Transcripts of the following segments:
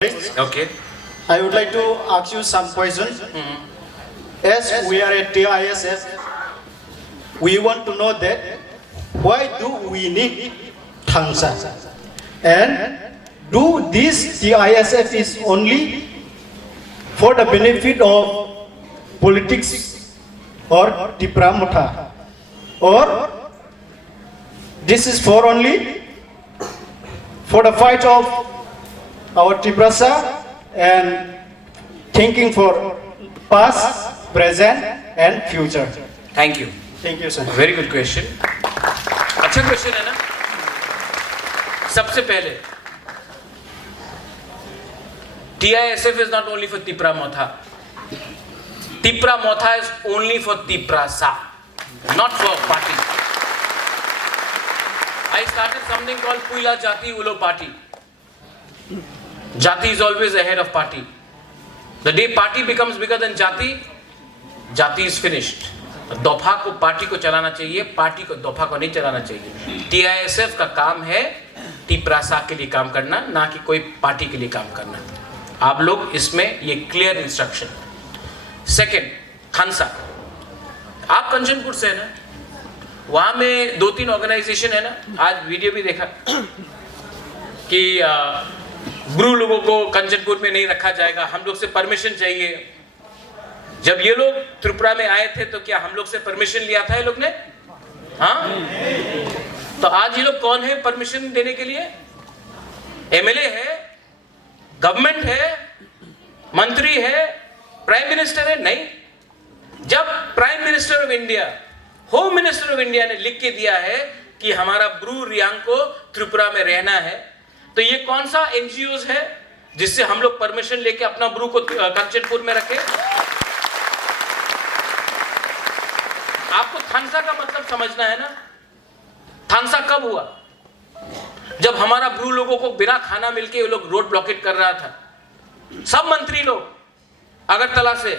Okay. I would like to ask you some questions. As we are at TISF, we want to know that why do we need TANSA? And do this TISF is only for the benefit of politics or Tipramotha? Or this is for only for the fight of our Tiprasa and thinking for past, present and future. Thank you. Thank you, sir. Very good question. अच्छा question है ना. सबसे पहले TISF is not only for Tipramotha. Tipramotha is only for Tiprasa, not for party. I started something called Puila Jati Ulo Party. Jati is always ahead of party. The day party becomes bigger than Jati, Jati is finished. दोफा को party को चलाना चाहिए, party को दोफा को नहीं चलाना चाहिए. TISF का काम है टिप्रासा के लिए काम करना, ना कि कोई पार्टी के लिए काम करना. आप लोग इसमें ये क्लियर इंस्ट्रक्शन. सेकेंड, थानसा. आप कंचनपुर से है ना, वहाँ में 2-3 ऑर्गेनाइजेशन है ना. आज वीडियो भी देखा कि गुरु लोगों को कंचनपुर में नहीं रखा जाएगा, हम लोग से परमिशन चाहिए. जब ये लोग त्रिपुरा में आए थे तो क्या हम लोग से परमिशन लिया था ये लोग ने? हाँ. तो आज ये लोग कौन है परमिशन देने के लिए? एमएलए है, गवर्नमेंट है, मंत्री है, प्राइम मिनिस्टर है? नहीं. जब prime minister of India, home minister of India ने लिख के दिया है कि हमारा ब्रू रियांग को त्रिपुरा में रहना है, तो ये कौन सा एनजीओ है जिससे हम लोग परमिशन लेके अपना ब्रू को कंचनपुर में रखें? आपको थानसा का मतलब समझना है ना. थानसा कब हुआ? जब हमारा ब्रू लोगों को बिना खाना मिलके ये लोग रोड ब्लॉकेट कर रहा था. सब मंत्री लोग अगरतला से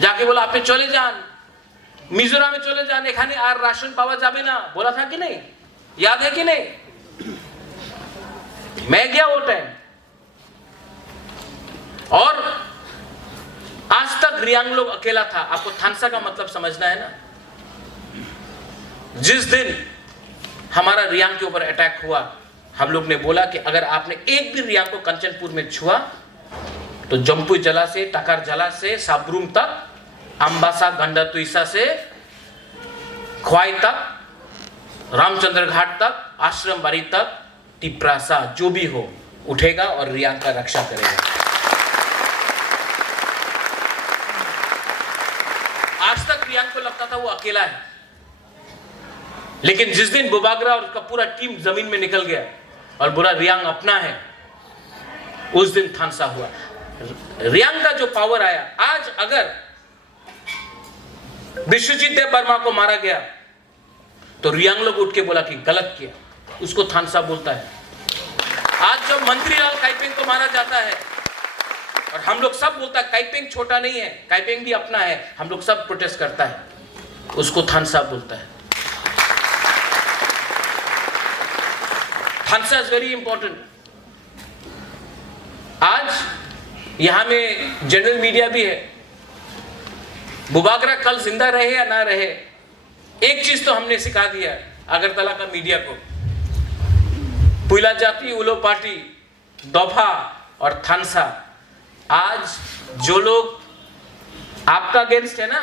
जाके बोला आपने चले जान, मिजोरम में चले जान, एखाने आर राशन पावा जाबे ना, बोला था कि नहीं? याद है कि नहीं? मैं गया वो टाइम. और आज तक रियांग लोग अकेला था. आपको थानसा का मतलब समझना है ना. जिस दिन हमारा रियांग के ऊपर अटैक हुआ, हम लोग ने बोला कि अगर आपने एक भी रियांग को कंचनपुर में छुआ तो जम्पू जला से, टकार जला से, साबरूम तक, अंबासा गंडा तुइसा से ख्वाई तक, रामचंद्र घाट तक, आश्रम बारी तक, टिप्रासा जो भी हो उठेगा और रियांग का रक्षा करेगा. आज तक रियांग को लगता था वो अकेला है, लेकिन जिस दिन बुबागरा और उसका पूरा टीम जमीन में निकल गया और बोला रियांग अपना है, उस दिन थानसा हुआ. रियांग का जो पावर आया. आज अगर विश्वजीत देव वर्मा को मारा गया तो रियांग लोग उठ के बोला कि गलत किया, उसको थानसा बोलता है. आज जब मंत्री लाल काइपेंग को मारा जाता है और हम लोग सब बोलता है काइपेंग छोटा नहीं है, काइपेंग भी अपना है, हम लोग सब प्रोटेस्ट करता है, उसको थानसा बोलता है. थानसा इज वेरी इंपॉर्टेंट. आज यहां में जनरल मीडिया भी है. बुबागरा कल जिंदा रहे या ना रहे, एक चीज तो हमने सिखा दिया अगरतला का मीडिया को. पुइला जाति उलो पार्टी, दोफा और थानसा. आज जो लोग आपका अगेंस्ट है ना,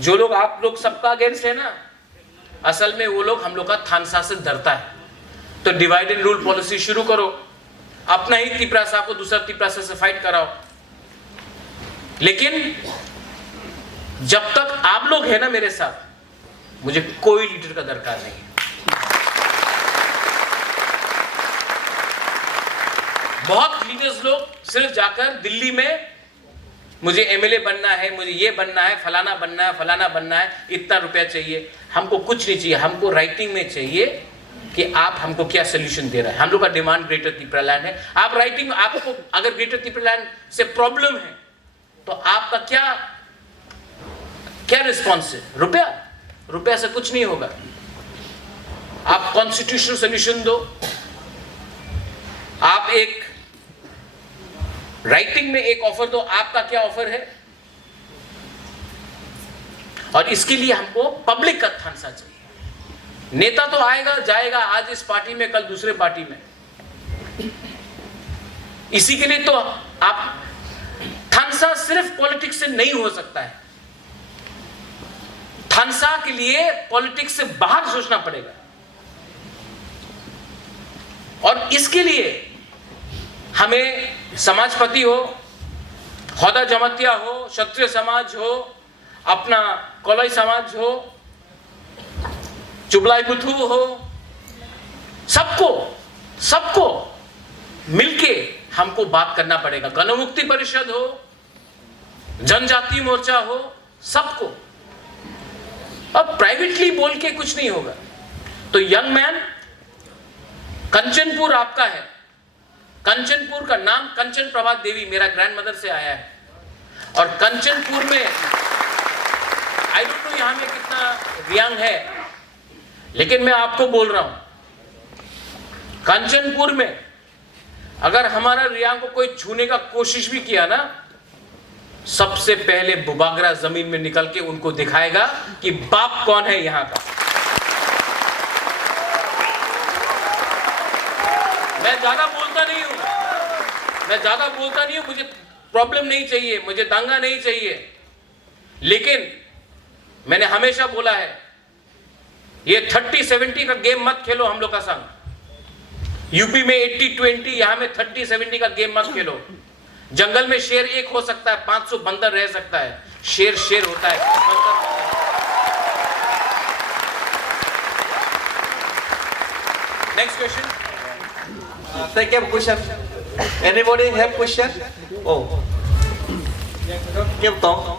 जो लोग आप लोग सबका अगेंस्ट है ना, असल में वो लोग हम लोग का थानसा से डरता है. तो डिवाइड एंड रूल पॉलिसी शुरू करो, अपना ही तिप्रासा को दूसरा तिप्रासा से फाइट कराओ. लेकिन जब तक आप लोग हैं ना मेरे साथ, मुझे कोई लीडर का दरकार नहीं है. बहुत लीडर्स लोग सिर्फ जाकर दिल्ली में मुझे एमएलए बनना है, मुझे ये बनना है, फलाना बनना है, फलाना बनना है, इतना रुपया चाहिए. हमको कुछ नहीं चाहिए. हमको राइटिंग में चाहिए कि आप हमको क्या सोल्यूशन दे रहे हैं. हम लोग का डिमांड ग्रेटर त्रिपुरालैंड है. आप राइटिंग, आपको अगर ग्रेटर त्रिपुरालैंड से प्रॉब्लम है तो आपका क्या रिस्पॉन्स है? रुपया से कुछ नहीं होगा. आप कॉन्स्टिट्यूशनल सोल्यूशन दो. आप एक राइटिंग में एक ऑफर दो, आपका क्या ऑफर है, और इसके लिए हमको पब्लिक का थानसा चाहिए। नेता तो आएगा जाएगा, आज इस पार्टी में कल दूसरे पार्टी में, इसी के लिए तो आप थानसा सिर्फ पॉलिटिक्स से नहीं हो सकता है, थानसा के लिए पॉलिटिक्स से बाहर सोचना पड़ेगा। और इसके लिए हमें समाजपति हो, हौदा जमातिया हो, क्षत्रिय समाज हो, अपना कोलाई समाज हो, चुबलाई बुथु हो, सबको मिलके हमको बात करना पड़ेगा। गणमुक्ति परिषद हो, जनजाति मोर्चा हो, सबको। अब प्राइवेटली बोल के कुछ नहीं होगा। तो यंग मैन, कंचनपुर आपका है, कंचनपुर का नाम कंचन प्रभात देवी मेरा ग्रैंडमदर से आया है, और कंचनपुर में आई डोंट नो यहां में कितना रियांग है, लेकिन मैं आपको बोल रहा हूं, कंचनपुर में अगर हमारा रियांग को कोई छूने का कोशिश भी किया ना, सबसे पहले बुबागरा जमीन में निकल के उनको दिखाएगा कि बाप कौन है यहां का। मैं ज्यादा बोलता नहीं हूं, मुझे प्रॉब्लम नहीं चाहिए, मुझे दंगा नहीं चाहिए, लेकिन मैंने हमेशा बोला है, ये 30-70 का गेम मत खेलो हम लोग का संग। यूपी में 80-20, यहां में 30-70 का गेम मत खेलो। जंगल में शेर एक हो सकता है, 500 बंदर रह सकता है, शेर होता है, next question. Thank you, question. Anybody have question? Oh, Kim Tong.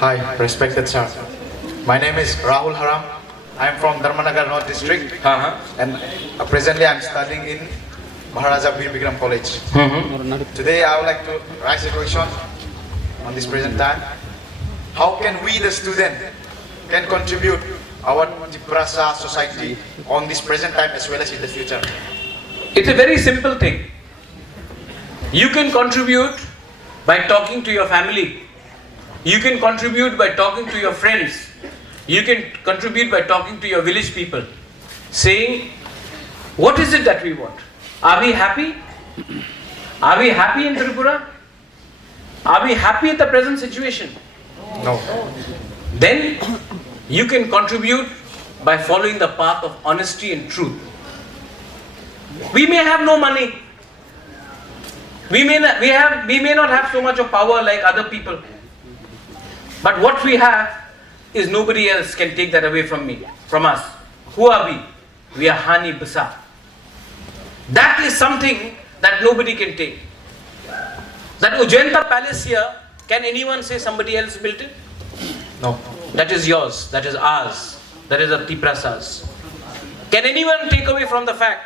Hi, respected sir. My name is Rahul Haram. I am from Dharmanagar North District, and presently I am studying in Maharaja Bir Bikram College. Today I would like to raise a question on this present time. How can we, the student, can contribute our Tiprasa society on this present time as well as in the future? It's a very simple thing. You can contribute by talking to your family. You can contribute by talking to your friends. You can contribute by talking to your village people, saying, what is it that we want? Are we happy? Are we happy in Tripura? Are we happy at the present situation? No. Then you can contribute by following the path of honesty and truth. We may have no money. We may not have so much of power like other people. But what we have is nobody else can take that away from us. Who are we? We are Hani Basa. That is something that nobody can take. That Ujjanta palace here, can anyone say somebody else built it? No. That is yours, that is ours, that is the Tiprasas. Can anyone take away from the fact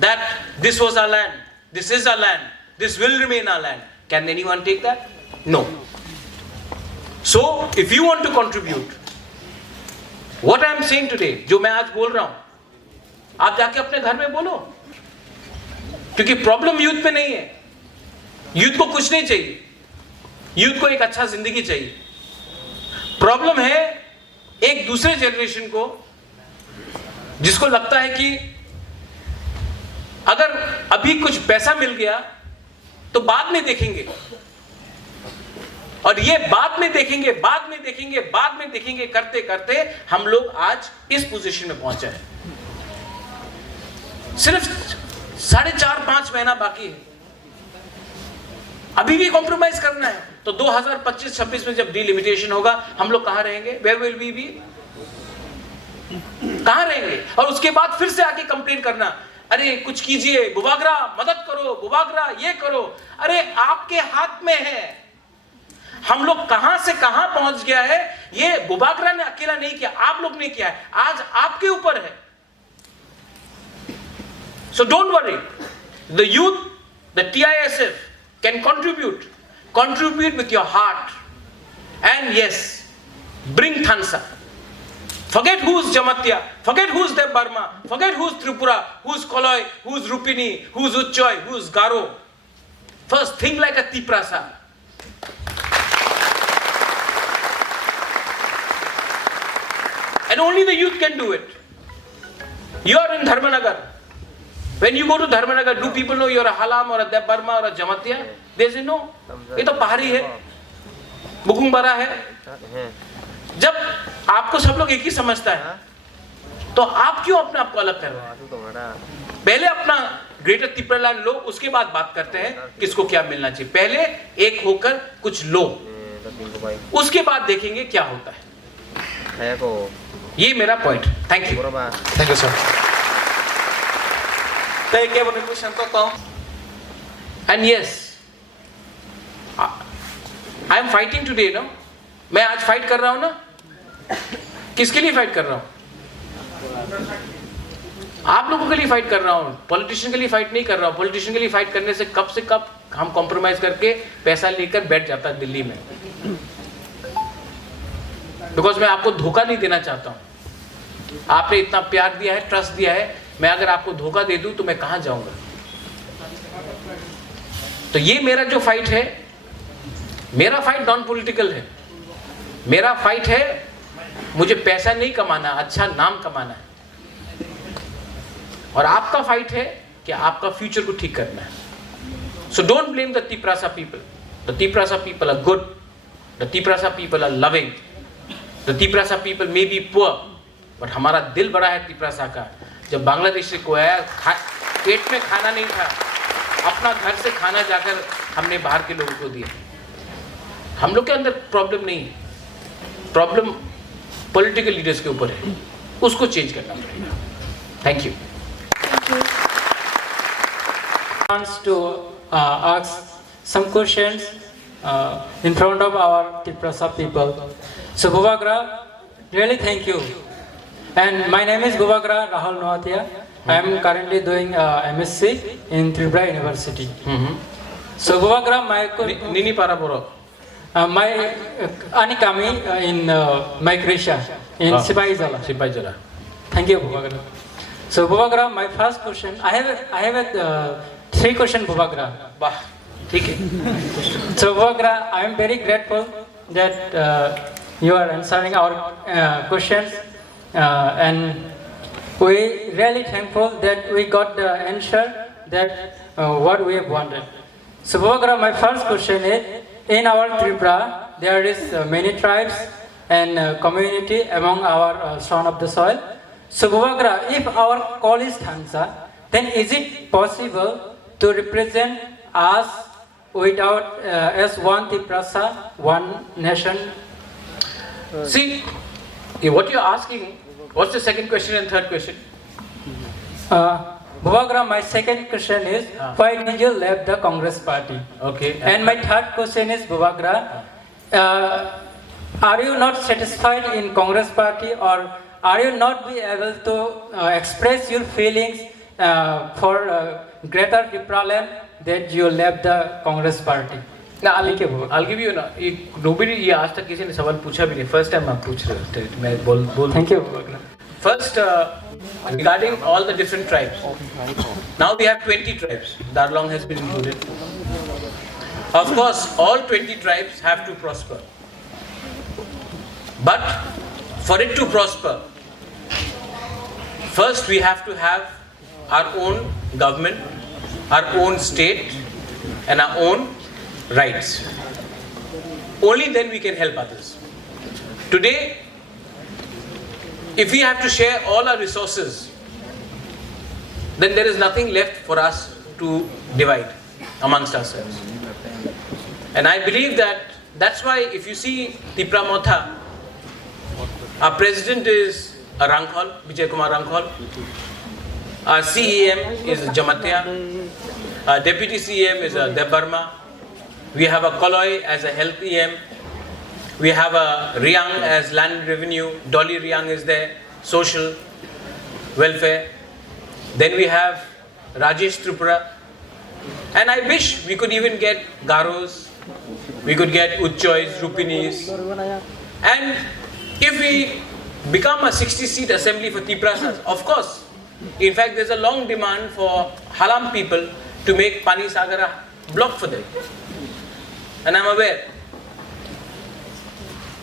that this was our land, this is our land, this will remain our land? Can anyone take that? No. So, if you want to contribute, what I am saying today, जो मैं आज बोल रहा हूं, आप जाके अपने घर में बोलो, क्योंकि प्रॉब्लम यूथ में नहीं है। यूथ को कुछ नहीं चाहिए, यूथ को एक अच्छा जिंदगी चाहिए। प्रॉब्लम है एक दूसरे जनरेशन को, जिसको लगता है कि अगर अभी कुछ पैसा मिल गया तो बाद में देखेंगे, और ये बाद में देखेंगे करते करते हम लोग आज इस पोजीशन में पहुंचे हैं। सिर्फ 4.5 महीना बाकी है, अभी भी कॉम्प्रोमाइज करना है। तो 2025-26 में जब डिलिमिटेशन होगा, हम लोग कहां रहेंगे? Where will we be? कहां रहेंगे? और उसके बाद फिर से आके कंप्लेन करना, अरे कुछ कीजिए, बुबागरा मदद करो, बुबागरा ये करो। अरे आपके हाथ में है, हम लोग कहां से कहां पहुंच गया है, ये बुबागरा ने अकेला नहीं किया, आप लोग ने किया है, आज आपके ऊपर है। So don't worry, the youth, the TISF can contribute contribute with your heart, and yes, bring Thansa. Forget who's Jamatia, forget who's Deb Burma, forget who's Tripura, who's Koloi, who's Rupini, who's Uchoi, who's Garo. First, think like a Tiprasa. And only the youth can do it. You are in Dharmanagar. When you go to Dharmanagar, do people know you're a Halam or a Deb Burma or a Jamatia? They say no. ये तो पहाड़ी है, बुकुंबरा है. जब आपको सब लोग एक ही समझता है, तो आप क्यों अपने आप को अलग कर रहे हैं? पहले अपना ग्रेटर त्रिपुरा लैंड लो, उसके बाद बात करते हैं किसको क्या मिलना चाहिए. पहले एक होकर कुछ लो, उसके बाद देखेंगे क्या होता है. ये मेरा point. Thank you. Thank you, sir. Take care of the question, Toto. And yes, I am fighting today. No, मैं आज फाइट कर रहा हूं ना. किसके लिए फाइट कर रहा हूं? आप लोगों के लिए फाइट कर रहा हूं. पॉलिटिशियन के लिए फाइट नहीं कर रहा हूं. पॉलिटिशियन के लिए फाइट करने से कब हम कॉम्प्रोमाइज करके पैसा लेकर बैठ जाता है दिल्ली में. बिकॉज मैं आपको धोखा नहीं देना चाहता हूं. आपने इतना प्यार दिया है, ट्रस्ट दिया है. मैं अगर आपको धोखा दे दूं तो मैं कहां जाऊंगा? तो ये मेरा जो फाइट है, मेरा फाइट नॉन पॉलिटिकल है. मेरा फाइट है, मुझे पैसा नहीं कमाना, अच्छा नाम कमाना है. और आपका फाइट है कि आपका फ्यूचर को ठीक करना है. So don't blame the Tiprasa people. The Tiprasa people are good. The Tiprasa people are loving. The Tiprasa people may be poor, but हमारा दिल बड़ा है तिप्रासा का. जब बांग्लादेश से कोई आया, पेट में खाना नहीं था, अपना घर से खाना जाकर हमने बाहर के लोगों को दिया. हम लोग के अंदर प्रॉब्लम नहीं है, प्रॉब्लम पॉलिटिकल लीडर्स के ऊपर है. उसको चेंज करना पड़ेगा. Thank you. Wants to ask some questions in front of our Tiprasa people. So Bhubagra, really thank you. And my name is Bhubagra Rahul Noatia. I am currently doing MSc in Tripura University. So Bhubagra, Nini Paraboro. my Anikami in my Krisha in Sipaijala. Sipaijala. Thank you, Bhubagra. So Bhubagra, my first question, I have three questions, Bhubagra. वाह, ठीक है. So Bhubagra, I am very grateful that you are answering our questions, and we really thankful that we got the answer that what we have wanted. So Bhubagra, my first question is, in our Tripura there is many tribes and community among our son of the soil. So Bhubagra, if our call is Thansa, then is it possible to represent us without as one Tiprasa, one nation? See, what you're asking, what's the second question and third question? Bhubagra, my second question is, why did you leave the Congress party? Okay. And my third question is, Bhubagra, are you not satisfied in Congress party, or are you not be able to express your feelings for Greater Tripura land that you left the Congress party? Now, Thank you, Bhubagra. I'll give you ना. Nobody ये आज तक किसी ने सवाल पूछा भी नहीं. First time आप पूछ रहे हो. मैं बोल. Thank you, Bhubagra. First, regarding all the different tribes. Now we have 20 tribes. Darlong has been included. Of course, all 20 tribes have to prosper. But for it to prosper, first we have to have our own government, our own state, and our own rights. Only then we can help others. Today, if we have to share all our resources, then there is nothing left for us to divide amongst ourselves. And I believe that's why if you see Tripura Motha, our president is a Rangkhol, Vijay Kumar Rangkhol. Our CEM is Jamatia. Our deputy CEM is Deb Burma. We have a Koloi as a health EM. We have a Riang as land revenue. Dolly Riang is there, social welfare. Then we have Rajesh Tripura. And I wish we could even get Garos, We could get Uchchois, Rupinis. And if we become a 60-seat assembly for Tiprasas, of course, in fact, there's a long demand for Halam people to make Pani Sagara block for them. And I'm aware.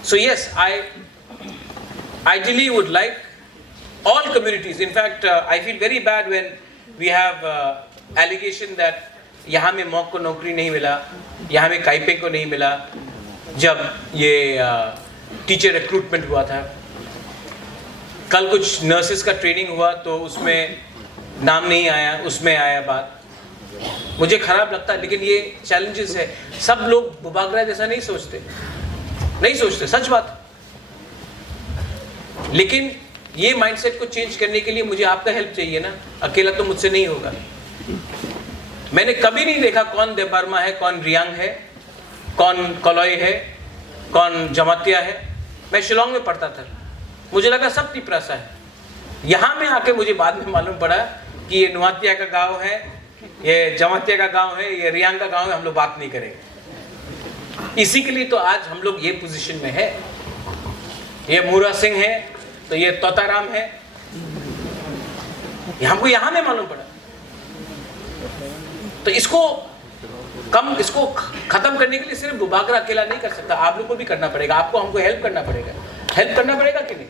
So yes, I ideally would like all communities. In fact, I feel very bad when we have allegation that यहाँ में mock को नौकरी नहीं मिला, यहाँ में काइपे को नहीं मिला, जब ये टीचर रिक्रूटमेंट हुआ था. कल कुछ नर्सेस का ट्रेनिंग हुआ तो उसमें नाम नहीं आया, उसमें आया बात. मुझे खराब लगता है, लेकिन ये चैलेंजेस है. सब लोग बुबागरा जैसा नहीं सोचते, सच बात. लेकिन ये माइंडसेट को चेंज करने के लिए मुझे आपका हेल्प चाहिए ना, अकेला तो मुझसे नहीं होगा. मैंने कभी नहीं देखा कौन देबर्मा है, कौन रियांग है, कौन कलॉय है, कौन जमातिया है. मैं शिलोंग में पढ़ता था, मुझे लगा सब तिपरासा है. यहाँ में आके मुझे बाद में मालूम पड़ा कि ये नुआतिया का गांव है, ये जमातिया का गांव है, ये रियांग का गांव है. हम लोग बात नहीं करेंगे. इसी के लिए तो आज हम लोग ये पोजीशन में है. ये मूरा सिंह है तो ये तोताराम है. हमको यहाँ में मालूम पड़ा. तो इसको खत्म करने के लिए सिर्फ बुबागरा अकेला नहीं कर सकता, आप लोग को भी करना पड़ेगा. आपको हमको हेल्प करना पड़ेगा कि नहीं.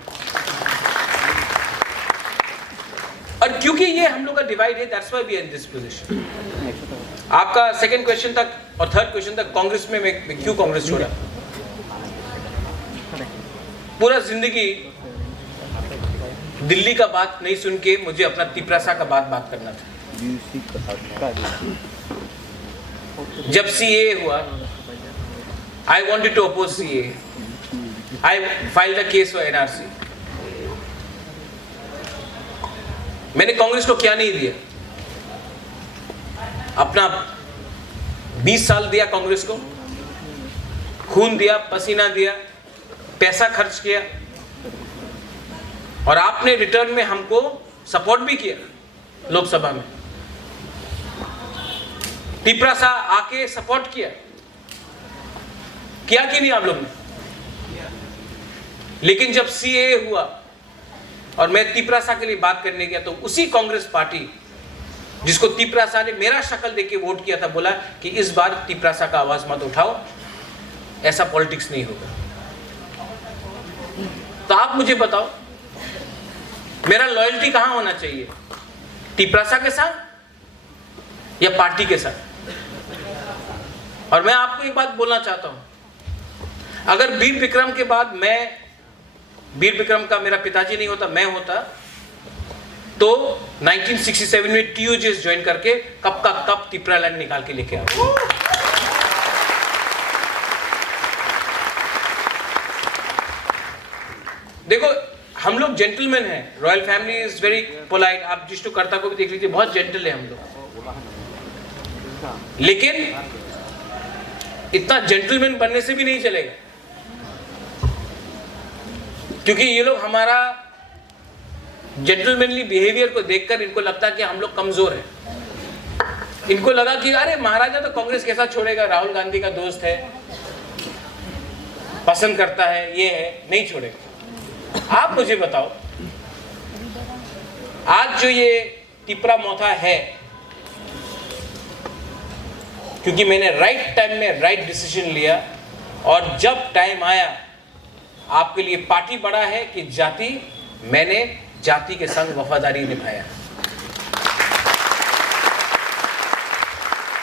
और क्योंकि ये हम लोग का डिवाइड है, that's why we are in this position. आपका सेकंड क्वेश्चन तक और थर्ड क्वेश्चन तक कांग्रेस में मैं क्यों कांग्रेस छोड़ा. पूरा जिंदगी दिल्ली का बात नहीं सुन के मुझे अपना तिपरासा का बात करना था. जब CAA हुआ, I wanted to oppose CAA. I filed a case for NRC. मैंने कांग्रेस को क्या नहीं दिया. अपना 20 साल दिया कांग्रेस को, खून दिया, पसीना दिया, पैसा खर्च किया, और आपने रिटर्न में हमको सपोर्ट भी किया लोकसभा में. तिपरासा आके सपोर्ट किया कि नहीं आप लोग ने. लेकिन जब CAA हुआ और मैं तिपरासा के लिए बात करने गया तो उसी कांग्रेस पार्टी जिसको तिपरासा ने मेरा शक्ल देके वोट किया था, बोला कि इस बार तिपरासा का आवाज मत उठाओ, ऐसा पॉलिटिक्स नहीं होगा. तो आप मुझे बताओ मेरा लॉयल्टी कहां होना चाहिए, तिपरासा के साथ या पार्टी के साथ. और मैं आपको एक बात बोलना चाहता हूं, अगर वीर विक्रम के बाद वीर विक्रम का मेरा पिताजी नहीं होता, मैं होता, तो 1967 में TUJS ज्वाइन करके कब का कब तिपरालैंड निकाल के लेके आओ. देखो हम लोग जेंटलमैन हैं, royal family is very polite. आप जिष्णु कर्ता को भी देख लीजिए, बहुत जेंटल है हम लोग. लेकिन इतना जेंटलमैन बनने से भी नहीं चलेगा, क्योंकि ये लोग हमारा जेंटलमैनली बिहेवियर को देखकर इनको लगता है कि हम लोग कमजोर हैं. इनको लगा कि अरे महाराजा तो कांग्रेस कैसा छोड़ेगा, राहुल गांधी का दोस्त है, पसंद करता है, ये है, नहीं छोड़ेगा. आप मुझे बताओ, आज जो ये तिपरा मोथा है, क्योंकि मैंने राइट टाइम में राइट डिसीजन लिया, और जब टाइम आया आपके लिए पार्टी बड़ा है कि जाति, मैंने जाति के संग वफादारी निभाया.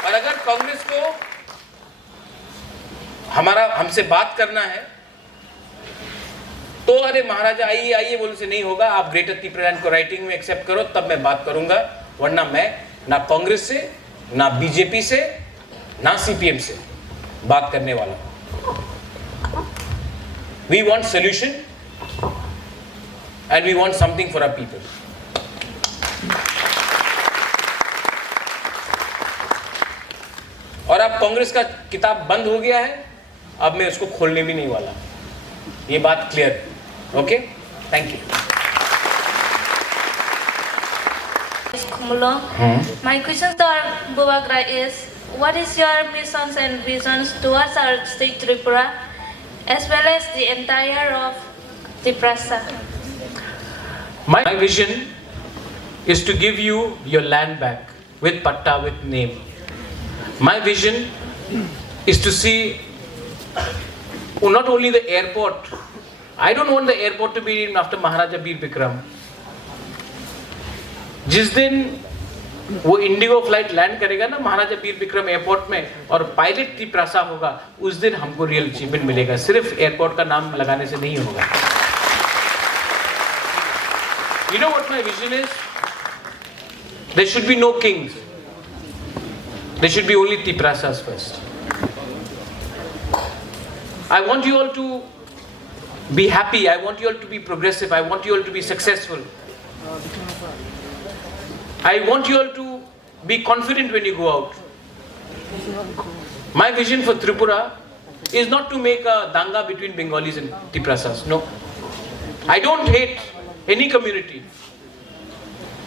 और अगर कांग्रेस को हमसे बात करना है तो अरे महाराजा आइए आइए बोलने से नहीं होगा, आप ग्रेटर तिपरालैंड को राइटिंग में एक्सेप्ट करो, तब मैं बात करूंगा. वरना मैं ना कांग्रेस से, ना बीजेपी से, ना CPM से बात करने वाला. We want solution and we want something for our people. और अब कांग्रेस का किताब बंद हो गया है, अब मैं उसको खोलने भी नहीं वाला. ये बात क्लियर है. Okay, thank you. Kumulo. My questions to Bubagra is, what is your missions and visions towards our state Tripura, as well as the entire of Tiprasa? My vision is to give you your land back with patta, with name. My vision is to see not only the airport. I don't want the airport to be named after Maharaja Bir Bikram. जिस दिन वो Indigo flight land करेगा ना महाराजा बीर Vikram airport में और pilot Tiprasa होगा, उस दिन हमको रियल अचीवमेंट मिलेगा, सिर्फ एयरपोर्ट का नाम लगाने से नहीं होगा. You know what my vision is? There should be no kings. There should be only Tiprasas first. I want you all to be happy. I want you all to be progressive. I want you all to be successful. I want you all to be confident when you go out. My vision for Tripura is not to make a danga between Bengalis and Tiprasas. No. I don't hate any community.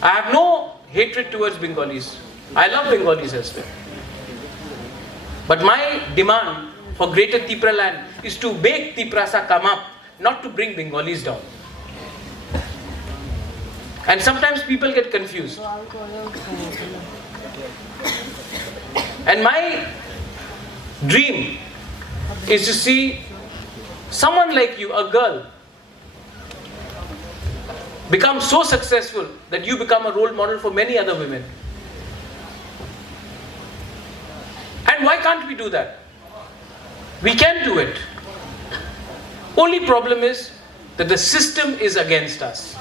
I have no hatred towards Bengalis. I love Bengalis as well. But my demand for Greater Tipra land is to make Tiprasa come up, not to bring Bengalis down. And sometimes people get confused. And my dream is to see someone like you, a girl, become so successful that you become a role model for many other women. And why can't we do that? We can do it. Only problem is that the system is against us.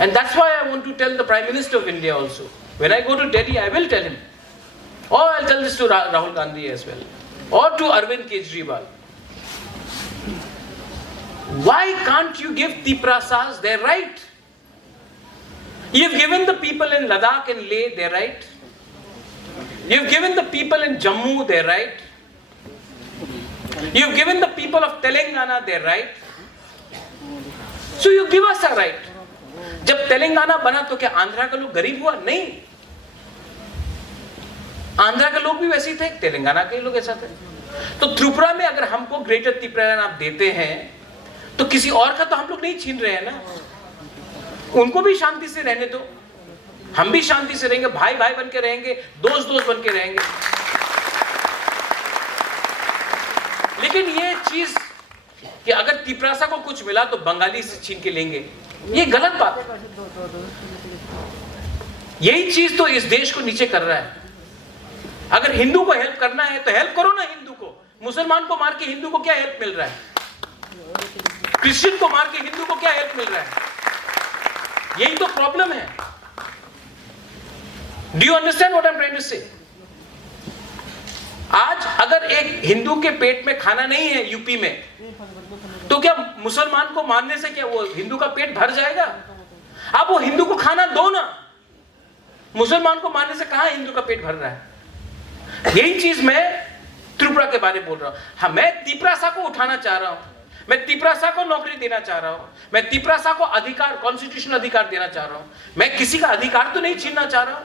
And that's why I want to tell the Prime Minister of India also. When I go to Delhi, I will tell him. Or I'll tell this to Rahul Gandhi as well. Or to Arvind Kejriwal. Why can't you give Tiprasas their right? You've given the people in Ladakh and Leh their right. You've given the people in Jammu their right. You've given the people of Telangana their right. So you give us a right. जब तेलंगाना बना तो क्या आंध्रा का लोग गरीब हुआ? नहीं. आंध्रा के लोग भी वैसे ही थे, तेलंगाना के लोग ऐसा थे. तो त्रिपुरा में अगर हमको ग्रेटर त्रिपुरा आप देते हैं तो किसी और का तो हम लोग नहीं छीन रहे हैं ना. उनको भी शांति से रहने दो, हम भी शांति से रहेंगे, भाई भाई बन के रहेंगे, दोस्त दोस्त बन के रहेंगे. लेकिन ये चीज कि अगर तिप्रासा को कुछ मिला तो बंगाली से छीन के लेंगे, ये गलत बात है. यही चीज तो इस देश को नीचे कर रहा है. अगर हिंदू को हेल्प करना है तो हेल्प करो ना हिंदू को. मुसलमान को मार के हिंदू को क्या हेल्प मिल रहा है? क्रिश्चियन को मार के हिंदू को क्या हेल्प मिल रहा है? यही तो प्रॉब्लम है. Do you understand what I am trying to say? आज अगर एक हिंदू के पेट में खाना नहीं है यूपी में, तो क्या मुसलमान को मारने से क्या वो हिंदू का पेट भर जाएगा? आप वो हिंदू को खाना दो ना. मुसलमान को मारने से कहां हिंदू का पेट भर रहा है? यही चीज मैं त्रिपुरा के बारे में बोल रहा हूं. हाँ, मैं तिप्रासा को उठाना चाह रहा हूं. मैं तिप्रासा को नौकरी देना चाह रहा हूं. मैं तिप्रासा को अधिकार, कॉन्स्टिट्यूशनल अधिकार देना चाह रहा हूं. मैं किसी का अधिकार तो नहीं छीनना चाह रहा हूं.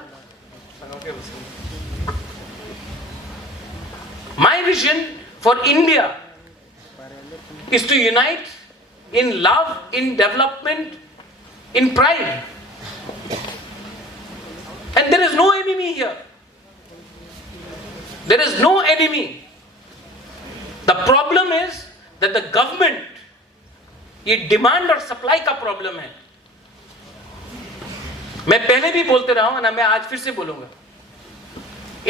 My vision for India is to unite in love, in development, in pride. And there is no enemy here. There is no enemy. The problem is that the government, ये डिमांड और सप्लाई का problem है. मैं पहले भी बोलते रहा हूं ना, मैं आज फिर से बोलूंगा.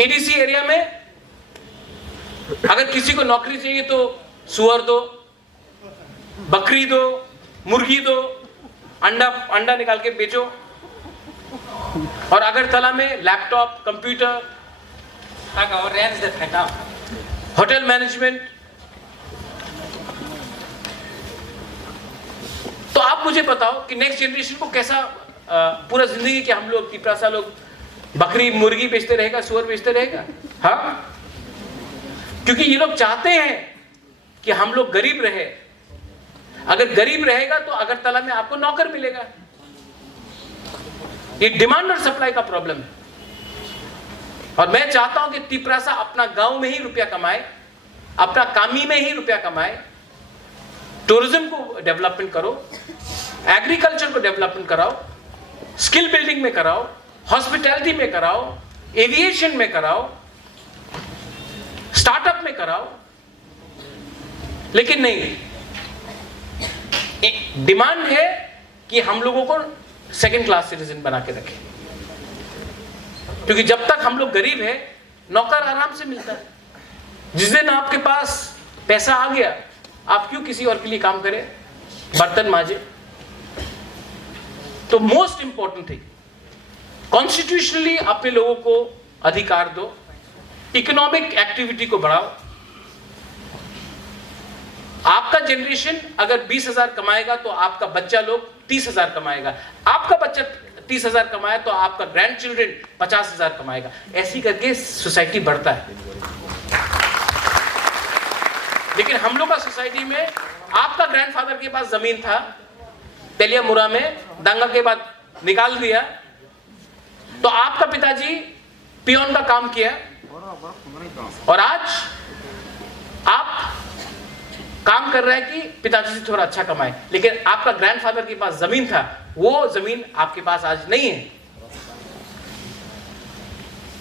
एडीसी एरिया में अगर किसी को नौकरी चाहिए तो सुअर दो, बकरी दो, मुर्गी दो, अंडा निकाल के बेचो. और अगरतला में लैपटॉप, कंप्यूटर, होटल मैनेजमेंट. तो आप मुझे बताओ कि नेक्स्ट जनरेशन को कैसा पूरा जिंदगी के हम लोग तिप्रासा लोग बकरी मुर्गी बेचते रहेगा, सुअर बेचते रहेगा? हाँ, क्योंकि ये लोग चाहते हैं कि हम लोग गरीब रहे. अगर गरीब रहेगा तो अगरतला में आपको नौकर मिलेगा. ये डिमांड और सप्लाई का प्रॉब्लम है. और मैं चाहता हूं कि तिपरासा अपना गांव में ही रुपया कमाए, अपना कामी में ही रुपया कमाए, टूरिज्म को डेवलपमेंट करो, एग्रीकल्चर को डेवलपमेंट कराओ, स्किल बिल्डिंग में कराओ, हॉस्पिटैलिटी में कराओ, एविएशन में कराओ, स्टार्टअप में कराओ। लेकिन नहीं, डिमांड है कि हम लोगों को सेकंड क्लास सिटीजन बना के रखें, क्योंकि जब तक हम लोग गरीब हैं नौकर आराम से मिलता है। जिस दिन आपके पास पैसा आ गया, आप क्यों किसी और के लिए काम करें, बर्तन मांजे। तो मोस्ट इंपॉर्टेंट थिंग, कॉन्स्टिट्यूशनली अपने लोगों को अधिकार दो, इकोनॉमिक एक्टिविटी को बढ़ाओ। आपका जनरेशन अगर 20,000 कमाएगा तो आपका बच्चा लोग 30,000 कमाएगा, आपका बच्चा 30,000 कमाए तो आपका ग्रैंड चिल्ड्रन 50,000 कमाएगा। ऐसी करके सोसाइटी बढ़ता है। लेकिन हम लोग का सोसाइटी में आपका ग्रैंडफादर के पास जमीन था, तेलियामुरा में दंगा के बाद निकाल दिया, तो आपका पिताजी पियोन का काम किया और आज आप काम कर रहे हैं कि पिताजी से थोड़ा अच्छा कमाए। लेकिन आपका ग्रैंडफादर के पास जमीन था, वो जमीन आपके पास आज नहीं है।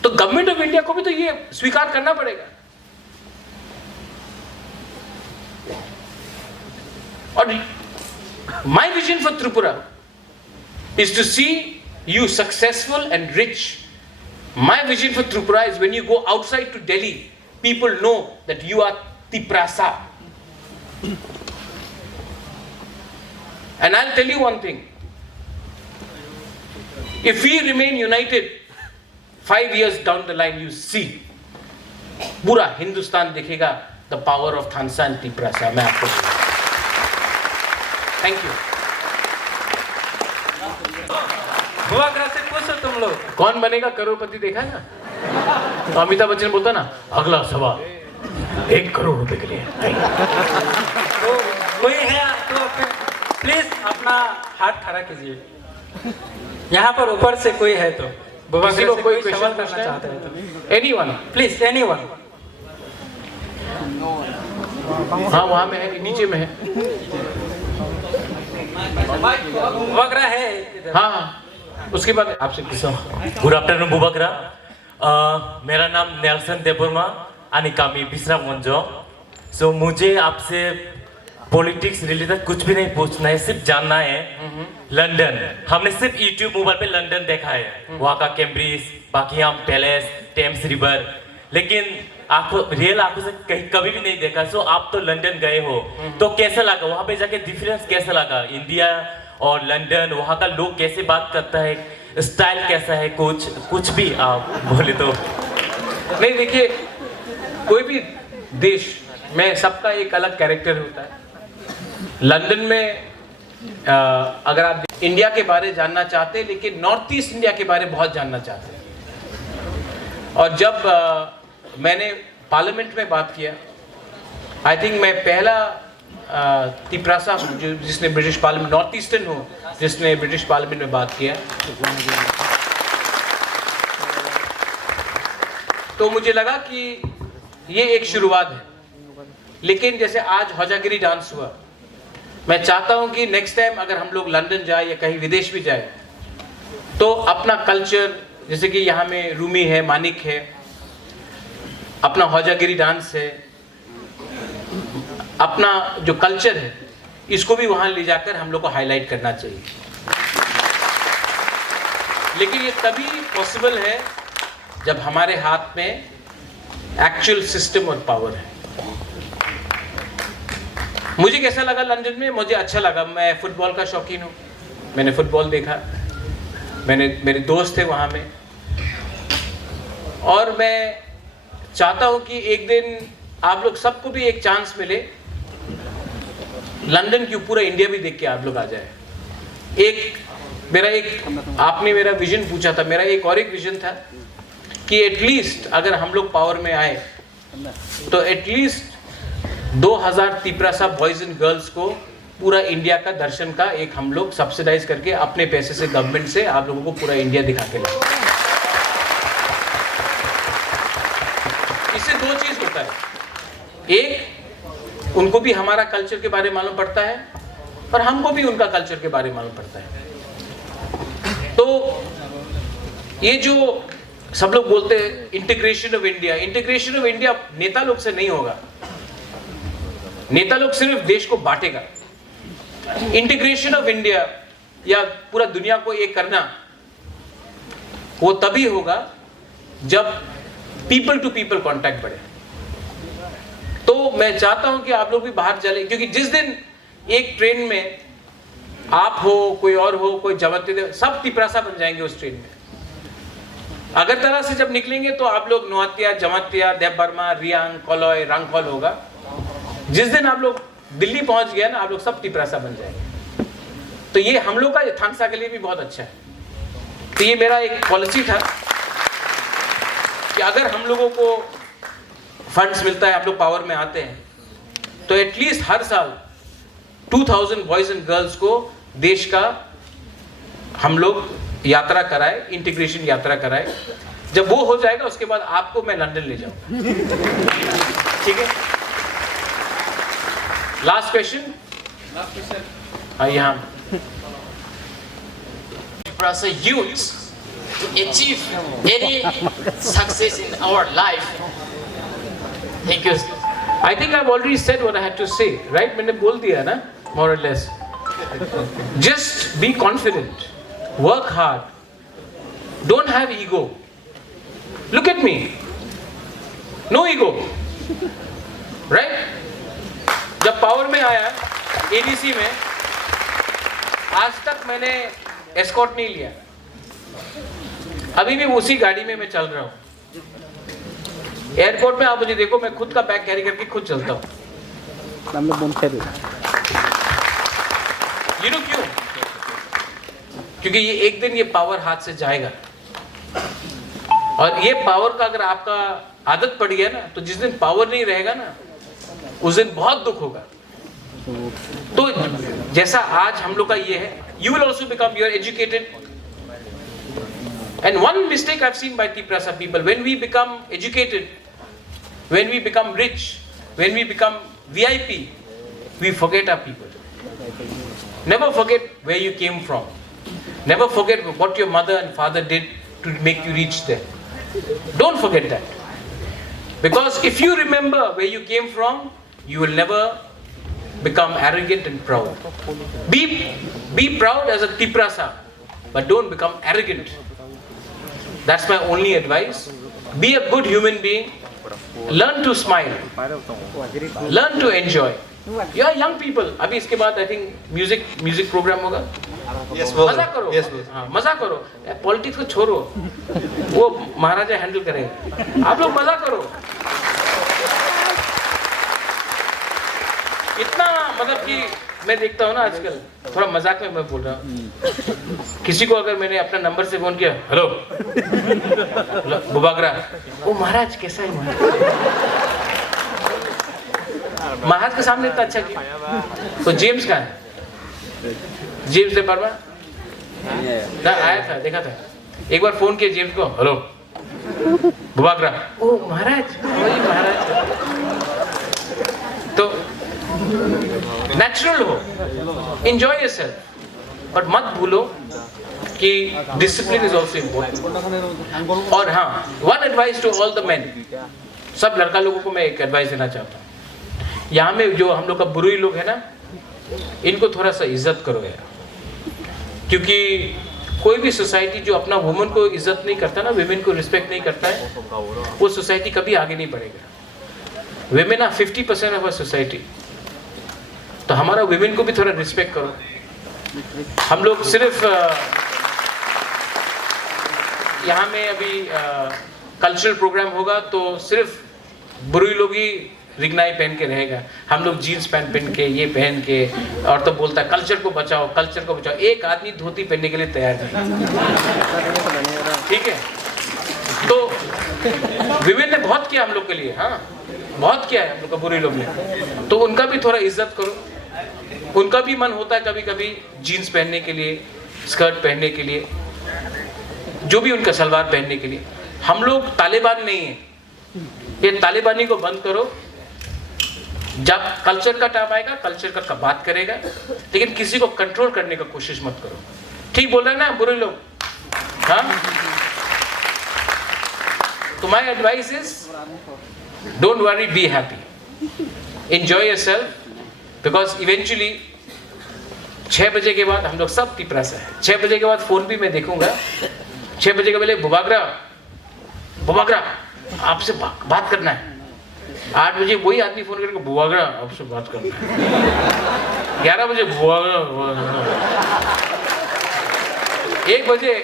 तो गवर्नमेंट ऑफ इंडिया को भी तो ये स्वीकार करना पड़ेगा। और my vision for Tripura is to see you successful and rich. My vision for Tripura is when you go outside to Delhi, people know that you are Tiprasa. And I'll tell you one thing. If we remain united, 5 years down the line, you see, पूरा हिंदुस्तान देखेगा the power of Thansa and Tiprasa. मैं आपको thank you. भुवाग्रा से पूछो तुम लोग, कौन बनेगा करोड़पति देखा ना? तो अमिताभ बच्चन बोलता ना, अगला सवाल 1 करोड़ रुपए के लिए। तो कोई है तो प्लीज अपना हाथ खड़ा कीजिए। यहाँ पर ऊपर से कोई है तो किसी को कोई सवाल क्वेश्चन करना चाहते हैं तो एनीवन, प्लीज एनीवन। हाँ वहाँ में है, नीचे में है। भुवाग्रा है इधर। हाँ हाँ, उसके बाद आपसे पूछो। गुड आफ्टरनून बुबाग्रा, मेरा नाम नेल्सन देबर्मा आणि कामी बिस्रामगंजो। सो मुझे आपसे पॉलिटिक्स रिलेटेड कुछ भी नहीं पूछना है, सिर्फ जानना है लंदन। हमने सिर्फ यूट्यूब मोबाइल पे लंदन देखा है, वहाँ का Cambridge, Buckingham Palace, Thames river, लेकिन आंखों रियल आंखों से कहीं कभी भी नहीं देखा। सो आप तो लंदन गए हो, तो कैसा लगा वहाँ पे जाके? डिफरेंस कैसा लगा इंडिया और लंदन? वहाँ का लोग कैसे बात करता है, स्टाइल कैसा है? कुछ भी आप बोले तो। नहीं देखिए, कोई भी देश में सबका एक अलग कैरेक्टर होता है। लंदन में अगर आप इंडिया के बारे जानना चाहते हैं, लेकिन नॉर्थ ईस्ट इंडिया के बारे बहुत जानना चाहते हैं। और जब मैंने पार्लियामेंट में बात किया, आई थिंक मैं पहला तिपरासा हूँ जिसने ब्रिटिश पार्लियामेंट, नॉर्थ ईस्टर्न हूँ जिसने ब्रिटिश पार्लियामेंट में बात किया। तो मुझे लगा कि ये एक शुरुआत है। लेकिन जैसे आज हौजागिरी डांस हुआ, मैं चाहता हूँ कि नेक्स्ट टाइम अगर हम लोग लंदन जाए या कहीं विदेश भी जाए तो अपना कल्चर, जैसे कि यहाँ में रूमी है, मानिक है, अपना हौजागिरी डांस है, अपना जो कल्चर है, इसको भी वहाँ ले जाकर हम लोग को हाईलाइट करना चाहिए। लेकिन ये तभी पॉसिबल है जब हमारे हाथ में एक्चुअल सिस्टम और पावर है। मुझे कैसा लगा लंदन में? मुझे अच्छा लगा। मैं फुटबॉल का शौकीन हूँ, मैंने फुटबॉल देखा, मेरे दोस्त थे वहाँ में, और मैं चाहता हूँ कि एक दिन आप लोग सबको भी एक चांस मिले, लंदन क्यों पूरा इंडिया भी देख के आप लोग आ जाए। आपने मेरा विजन पूछा था, मेरा एक और एक विजन था कि एटलीस्ट अगर हम लोग पावर में आए तो at least 2000 Tiprasa boys and girls को पूरा इंडिया का दर्शन का एक हम लोग सब्सिडाइज करके अपने पैसे से, गवर्नमेंट से आप लोगों को पूरा इंडिया दिखा के लाए। होता है। एक, उनको भी हमारा कल्चर के बारे में मालूम पड़ता है और हमको भी उनका कल्चर के बारे में मालूम पड़ता है। तो ये जो सब लोग बोलते हैं integration of India, integration of India नेता लोग से नहीं होगा। नेता लोग सिर्फ देश को बांटेगा। इंटीग्रेशन ऑफ इंडिया या पूरा दुनिया को एक करना वो तभी होगा जब पीपल टू पीपल कांटेक्ट बढ़े। तो मैं चाहता हूं कि आप लोग भी बाहर चले, क्योंकि जिस दिन एक ट्रेन में आप हो, कोई और हो, कोई जवते, सब तिपरासा बन जाएंगे उस ट्रेन में। अगरतला से जब निकलेंगे तो आप लोग नोआतिया, जमातिया, देवबर्मा, रियांग, कोलोय, रंगखोल होगा। जिस दिन आप लोग दिल्ली पहुंच गया ना, आप लोग सब तिपरासा बन जाएंगे। तो ये हम लोग का थांगसा के लिए भी बहुत अच्छा है। तो ये मेरा एक पॉलिसी था कि अगर हम लोगों को फंड्स मिलता है, आप लोग पावर में आते हैं, तो एटलीस्ट हर साल 2000 बॉयज एंड गर्ल्स को देश का हम लोग यात्रा कराए, इंटीग्रेशन यात्रा कराए। जब वो हो जाएगा उसके बाद आपको मैं लंदन ले जाऊंगा। ठीक है, लास्ट क्वेश्चन। यहाँ As a youth, to achieve any success in our life. Thank you. I think I've already said what I had to say, right? मैंने बोल दिया ना, more or less. Just be confident, work hard, don't have ego. Look at me, no ego, right? जब power में आया ADC में, आज तक मैंने एस्कॉर्ट नहीं लिया। अभी भी उसी गाड़ी में मैं चल रहा हूँ। एयरपोर्ट में आप मुझे देखो, मैं खुद का बैग कैरी करके खुद चलता हूँ। You know क्यों? क्योंकि ये एक दिन ये पावर हाथ से जाएगा, और ये पावर का अगर आपका आदत पड़ गया ना, तो जिस दिन पावर नहीं रहेगा ना, उस दिन बहुत दुख होगा। तो जैसा आज हम लोग का ये है, you will also become, you are educated. And one mistake I've seen by Tiprasa people, when we become educated, when we become rich, when we become VIP, we forget our people. Never forget where you came from. Never forget what your mother and father did to make you reach there. Don't forget that. Because if you remember where you came from, you will never become arrogant and proud. Be proud as a Tiprasa, but don't become arrogant. That's my only advice. Be a good human being. Learn to smile. Learn to enjoy. You are young people. अभी इसके बाद I think music program होगा. Yes, मजा करो. Yes, हाँ, मजा करो. Politics को छोड़ो. वो महाराजा हैंडल करेंगे. आप लोग मजा करो. इतना मतलब कि मैं देखता हूँ ना आजकल, थोड़ा मजाक में मैं बोल रहा हूँ, किसी को अगर मैंने अपना नंबर से फोन किया, हेलो बुबागरा, ओ महाराज कैसा है महाराज के सामने इतना अच्छा किया। तो जेम्स कहाँ है? जेम्स ने पढ़वा ना, आया था, देखा था, एक बार फोन किया जेम्स को, हेलो बुबागरा, ओ महाराज, वही महाराज। तो नेचुरल हो, एंजॉय योरसेल्फ, बट मत भूलो कि डिसिप्लिन इज ऑल्सो इम्पोर्टेंट। और हाँ, one advice to all the men, सब लड़का लोगों को मैं एक एडवाइस देना चाहता हूँ। यहाँ में जो हम लोग का बुरुई लोग है ना, इनको थोड़ा सा इज्जत करो यार, क्योंकि कोई भी सोसाइटी जो अपना वुमेन को इज्जत नहीं करता ना, विमेन को रिस्पेक्ट नहीं करता है, वो सोसाइटी कभी आगे नहीं बढ़ेगा। Women are 50% of a society, तो हमारा विमेन को भी थोड़ा रिस्पेक्ट करो। हम लोग सिर्फ यहाँ में अभी कल्चरल प्रोग्राम होगा तो सिर्फ बुरुई लोग ही रिगनाई पहन के रहेगा, हम लोग जीन्स पैंट पहन के, ये पहन के, और तो बोलता है कल्चर को बचाओ, कल्चर को बचाओ। एक आदमी धोती पहनने के लिए तैयार नहीं, ठीक है? तो विमेन ने बहुत किया हम लोग के लिए, हाँ बहुत किया है हम लोग का बुरुई लोग ने, तो उनका भी थोड़ा इज्जत करो। उनका भी मन होता है कभी कभी जीन्स पहनने के लिए, स्कर्ट पहनने के लिए, जो भी उनका सलवार पहनने के लिए। हम लोग तालिबान नहीं है, ये तालिबानी को बंद करो। जब कल्चर का टाइम आएगा कल्चर का बात करेगा, लेकिन किसी को कंट्रोल करने का कोशिश मत करो। ठीक बोल रहे हैं ना बुरे लोग? हाँ, तो my advice is don't worry, be happy, enjoy yourself, because eventually 6 बजे के बाद हम लोग सब तिपरासा है। 6 बजे के बाद फोन भी मैं देखूंगा। 6 बजे के पहले बुबागरा आपसे बात करना है। 8 बजे वही आदमी फोन करके बुबागरा आपसे बात करना है। 11 बजे बुबागरा, 1 बजे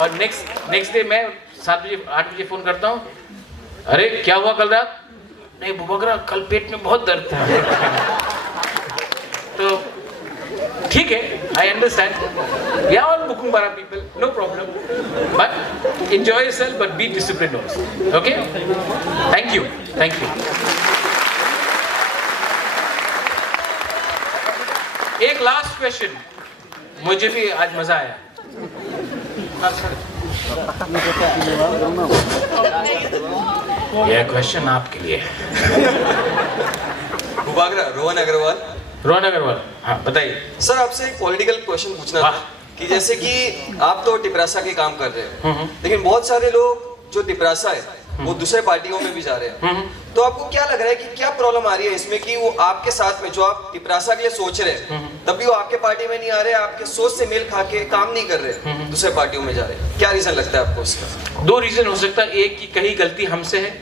और नेक्स्ट डे मैं 7 बजे 8 बजे फोन करता हूँ, अरे क्या हुआ कल रात? नहीं बुबागरा कल पेट में बहुत दर्द था। तो ठीक है, I understand, we are all बुकुम्बारा people, no problem, but enjoy yourself, but be disciplined also, okay? Thank you. एक लास्ट क्वेश्चन, मुझे भी आज मजा आया। यह क्वेश्चन आपके लिए है। बुबागरा, रोहन अग्रवाल। हाँ बताइए सर, आपसे एक पॉलिटिकल क्वेश्चन पूछना था कि जैसे कि आप तो टिपरासा के काम कर रहे हैं, लेकिन बहुत सारे लोग जो टिपरासा है वो दूसरे पार्टियों में भी जा रहे हैं। तो आपको क्या लग रहा है कि क्या प्रॉब्लम आ रही है इसमें कि वो आपके साथ में जो आप टिपरासा के लिए सोच रहे हैं तब भी वो आपके पार्टी में नहीं आ रहे, आपके सोच से मेल खा के काम नहीं कर रहे, दूसरे पार्टियों में जा रहे हैं? क्या रीजन लगता है आपको इसका? 2 रीजन हो सकता है। एक कि कहीं गलती हमसे है,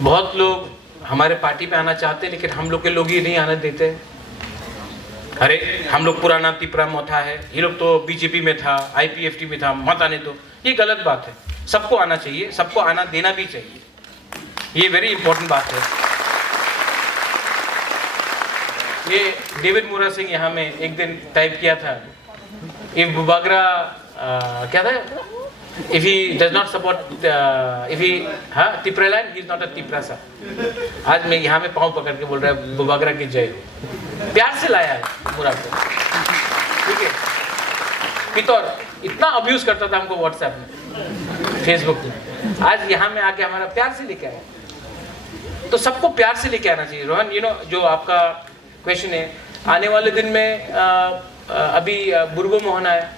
बहुत लोग हमारे पार्टी पे आना चाहते हैं लेकिन हम लोग के लोग ही नहीं आने देते। अरे हम लोग पुराना तिपरा मोथा है, ये लोग तो बीजेपी में था, IPFT में था, मत आने दो। ये गलत बात है। सबको आना चाहिए, सबको आना देना भी चाहिए, ये वेरी इंपॉर्टेंट बात है। ये डेविड मुरा सिंह यहाँ में एक दिन टाइप किया था, इफ बुबागरा क्या था, if he does not support if he Tipraland, he is not a Tiprasa। आज मैं यहाँ में पाँव पकड़ के बोल रहा है बुबागरा की जय। प्यार से लाया है मुरा को, ठीक है? पितौर इतना अब्यूज करता था हमको व्हाट्सएप में, फेसबुक में, आज यहाँ में आके हमारा प्यार से लेके आया। तो सबको प्यार से लेके आना चाहिए। रोहन, जो आपका क्वेश्चन है, आने वाले दिन में अभी बुर्गो मोहन आया,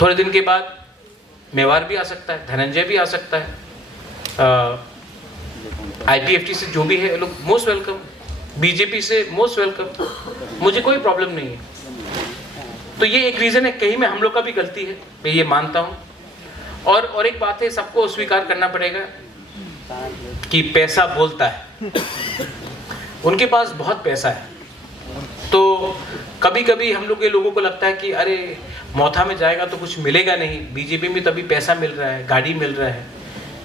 थोड़े दिन के बाद मेवार भी आ सकता है, धनंजय भी आ सकता है, IPFT से जो भी है लोग मोस्ट वेलकम, बीजेपी से मोस्ट वेलकम, मुझे कोई प्रॉब्लम नहीं है। तो ये एक रीज़न है, कहीं में हम लोग का भी गलती है, मैं ये मानता हूँ। और एक बात है, सबको स्वीकार करना पड़ेगा कि पैसा बोलता है, उनके पास बहुत पैसा है। तो कभी कभी हम लोग के लोगों को लगता है कि अरे मोथा में जाएगा तो कुछ मिलेगा नहीं, बीजेपी में तभी पैसा मिल रहा है, गाड़ी मिल रहा है,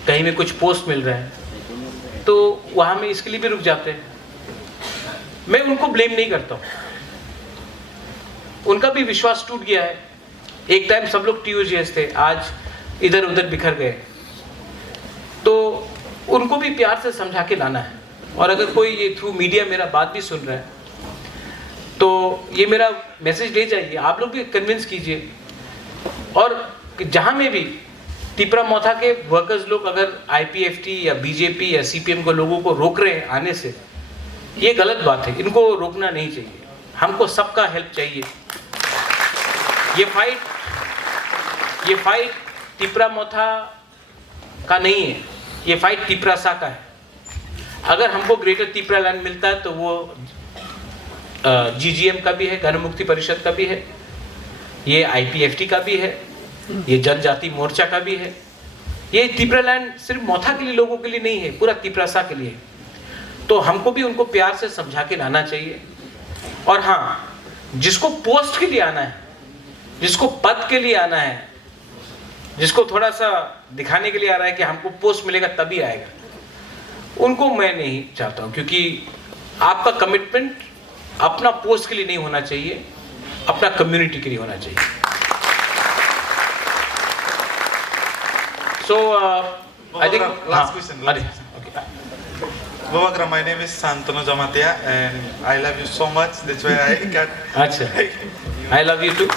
कहीं में कुछ पोस्ट मिल रहा है, तो वहाँ में इसके लिए भी रुक जाते हैं। मैं उनको ब्लेम नहीं करता हूँ, उनका भी विश्वास टूट गया है। एक टाइम सब लोग TOGS थे, आज इधर उधर बिखर गए। तो उनको भी प्यार से समझा के लाना है। और अगर कोई ये थ्रू मीडिया मेरा बात भी सुन रहा है तो ये मेरा मैसेज ले जाइए, आप लोग भी कन्विंस कीजिए। और जहाँ में भी तिपरा मोथा के वर्कर्स लोग अगर IPFT या बीजेपी या CPM को लोगों को रोक रहे हैं आने से, ये गलत बात है, इनको रोकना नहीं चाहिए। हमको सबका हेल्प चाहिए। ये फाइट तिपरा मोथा का नहीं है, ये फाइट तिपरासा का है। अगर हमको ग्रेटर तिपरा लैंड मिलता है तो वो GGM का भी है, गण मुक्ति परिषद का भी है, ये IPFT का भी है, ये जनजाति मोर्चा का भी है। ये तिपरा लैंड सिर्फ मोथा के लिए, लोगों के लिए नहीं है, पूरा तिपरासा के लिए। तो हमको भी उनको प्यार से समझा के लाना चाहिए। और हाँ, जिसको पोस्ट के लिए आना है, जिसको पद के लिए आना है, जिसको थोड़ा सा दिखाने के लिए आ रहा है कि हमको पोस्ट मिलेगा तभी आएगा, उनको मैं नहीं चाहता हूँ। क्योंकि आपका कमिटमेंट अपना पोस्ट के लिए नहीं होना चाहिए, अपना कम्युनिटी के लिए होना चाहिए। So I think last question. Okay. Bubagra, my name is Santanu Jamatia and I love you so much. That's why I got. Acha. I love you too.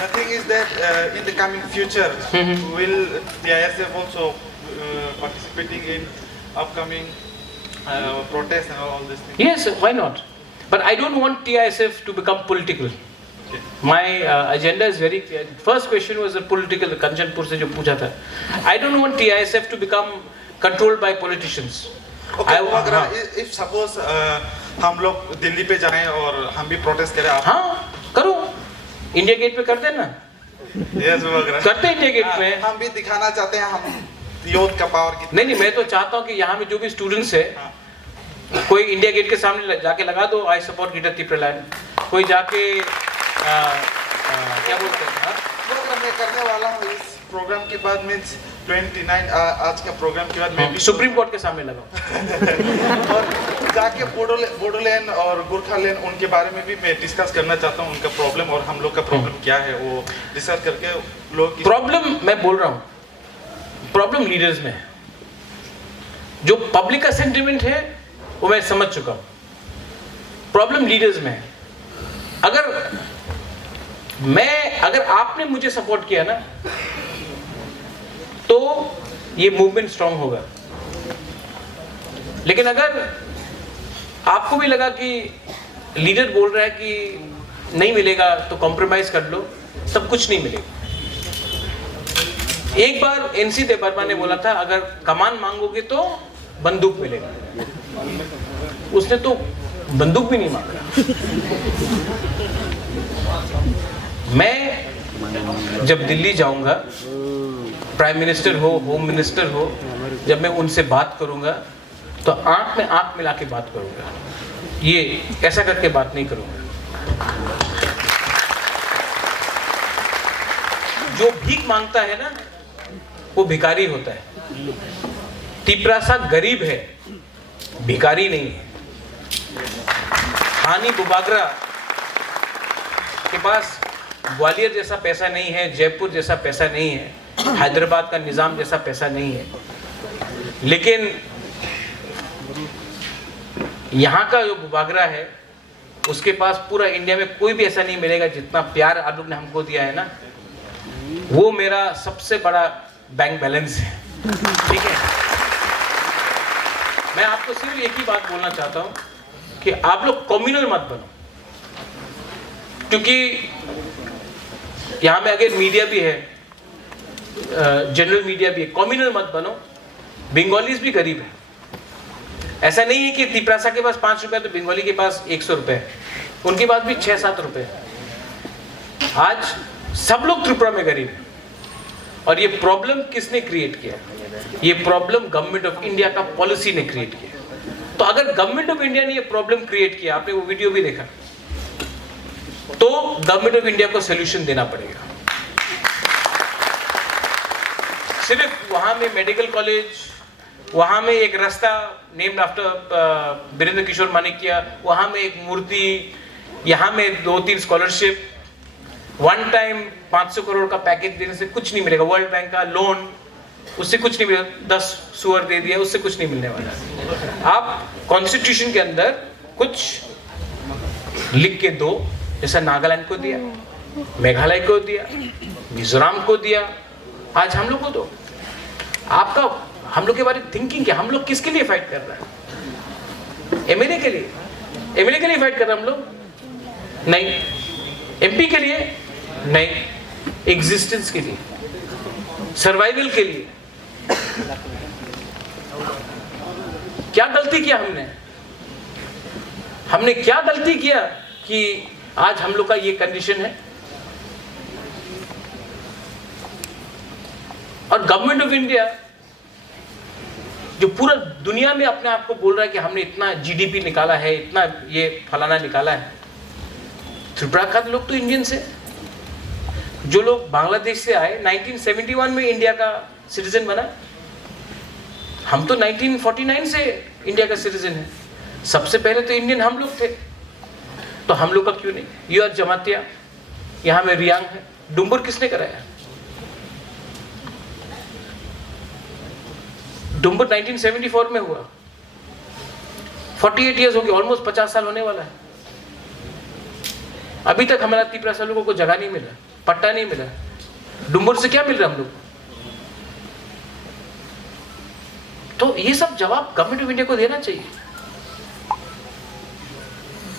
Nothing thing is that in the coming future, will the ISF also participating in upcoming protests and all these things? Yes, why not? But I don't want TISF to become political. Okay. My agenda is very clear. First question was a political, Kanchanpur से जो पूछा था. I don't want TISF to become controlled by politicians. Okay, if suppose हम लोग दिल्ली पे जाएं और हम भी प्रोटेस्ट करें, आप हाँ करो, इंडिया गेट पे करते हैं ना. Yes, वगैरह करते हैं इंडिया गेट में. हम भी दिखाना चाहते हैं हम यूथ का पावर कितना. नहीं, मैं तो चाहता हूँ कि यहाँ में जो भी स्टूडेंट्स है, कोई इंडिया गेट के सामने जाके लगा दो, आई सपोर्ट गिटर त्रिपुरालैंड. कोई जाके क्या बोलते हैं, मैं करने वाला हूँ इस प्रोग्राम के बाद, मींस 29 आज का प्रोग्राम के बाद मैं भी सुप्रीम कोर्ट के सामने लगाऊं और जाके बोडोलैंड और गोरखालैंड उनके बारे में भी मैं डिस्कस करना चाहता हूँ, उनका प्रॉब्लम और हम लोग का प्रॉब्लम क्या है वो डिस्कस करके लोग. प्रॉब्लम मैं बोल रहा हूँ, प्रॉब्लम लीडर्स में है. जो पब्लिक का सेंटिमेंट है वो मैं समझ चुका हूँ. प्रॉब्लम लीडर्स में है. अगर आपने मुझे सपोर्ट किया ना, तो ये मूवमेंट स्ट्रांग होगा. लेकिन अगर आपको भी लगा कि लीडर बोल रहा है कि नहीं मिलेगा तो कॉम्प्रोमाइज कर लो, तब कुछ नहीं मिलेगा. एक बार एनसी देबर्मा ने बोला था, अगर कमान मांगोगे तो बंदूक मिलेगा. उसने तो बंदूक भी नहीं मांगा. मैं जब दिल्ली जाऊंगा, प्राइम मिनिस्टर हो, होम मिनिस्टर हो, जब मैं उनसे बात करूंगा तो आंख में आंख मिला के बात करूंगा. ये ऐसा करके बात नहीं करूंगा. जो भीख मांगता है ना, वो भिखारी होता है. तिपरासा गरीब है, भिखारी नहीं है. हानी बुबागरा के पास ग्वालियर जैसा पैसा नहीं है, जयपुर जैसा पैसा नहीं है, हैदराबाद का निज़ाम जैसा पैसा नहीं है. लेकिन यहाँ का जो बुबागरा है, उसके पास पूरा इंडिया में कोई भी ऐसा नहीं मिलेगा जितना प्यार आप लोग ने हमको दिया है ना. वो मेरा सबसे बड़ा बैंक बैलेंस है. ठीक है, मैं आपको सिर्फ एक ही बात बोलना चाहता हूँ कि आप लोग कम्युनल मत बनो. क्योंकि यहाँ में अगर मीडिया भी है, जनरल मीडिया भी है, कम्युनल मत बनो. बंगालीज भी गरीब है. ऐसा नहीं है कि तिपरासा के पास 5 रुपए तो बंगाली के पास 100 रुपए, उनके पास भी 6-7 रुपए. आज सब लोग त्रिपुरा में गरीब है. और ये प्रॉब्लम किसने क्रिएट किया? ये प्रॉब्लम गवर्नमेंट ऑफ इंडिया का पॉलिसी ने क्रिएट किया. तो अगर गवर्नमेंट ऑफ इंडिया ने ये प्रॉब्लम क्रिएट किया, आपने वो वीडियो भी देखा, तो गवर्नमेंट ऑफ इंडिया को सोल्यूशन देना पड़ेगा. सिर्फ वहां में मेडिकल कॉलेज, वहां में एक रास्ता नेम्ड आफ्टर वीरेंद्र किशोर मानिकिया, वहां में एक मूर्ति, यहाँ में 2-3 स्कॉलरशिप, वन टाइम 500 करोड़ का पैकेज देने से कुछ नहीं मिलेगा. वर्ल्ड बैंक का लोन, उससे कुछ नहीं मिलेगा. 10 सुअर दे दिया, उससे कुछ नहीं मिलने वाला. आप कॉन्स्टिट्यूशन के अंदर कुछ लिख के दो, जैसा नागालैंड को दिया, मेघालय को दिया, मिजोरम को दिया, आज हम लोग को दो. आपका हम लोग के बारे में थिंकिंग क्या? हम लोग किसके लिए फाइट कर रहे हैं? एमएलए के लिए? एमएलए के लिए फाइट कर रहे हैं हम लोग? नहीं. एमपी के लिए? नहीं. एग्जिस्टेंस के लिए, सर्वाइवल के लिए. क्या गलती किया हमने क्या गलती किया कि आज हम लोग का ये कंडीशन है? और गवर्नमेंट ऑफ इंडिया जो पूरा दुनिया में अपने आप को बोल रहा है कि हमने इतना जीडीपी निकाला है, इतना ये फलाना निकाला है. त्रिपुरा का लोग तो इंडियन से, जो लोग बांग्लादेश से आए 1971 में इंडिया का सिटीजन बना. हम तो 1949 से इंडिया का सिटीजन है. सबसे पहले तो इंडियन हम लोग थे. तो हम लोग का क्यों नहीं? यू आर जमातिया, यहाँ में रियांग है. डुम्बुर किसने कराया? डुम्बुर 1974 में हुआ. 48 इयर्स हो गए, ऑलमोस्ट 50 साल होने वाला है. अभी तक हमारा तिपरासा लोगों को जगह नहीं मिला. पट्टा नहीं मिला, डुम्बुर से क्या मिल रहा हम लोग? तो ये सब जवाब गवर्नमेंट ऑफ इंडिया को देना चाहिए।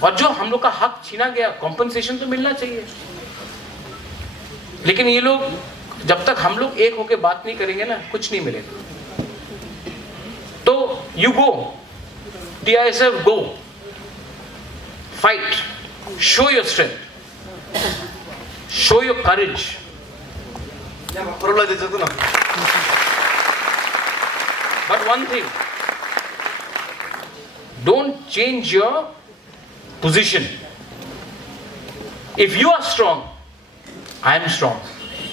और जो हम लोग का हक छीना गया, कॉम्पनसेशन तो मिलना चाहिए। लेकिन ये लोग, जब तक हम लोग एक होकर बात नहीं करेंगे ना, कुछ नहीं मिलेगा। तो you go, TISF go, fight, show your strength, show your courage. But one thing, don't change your position. If you are strong, I am strong.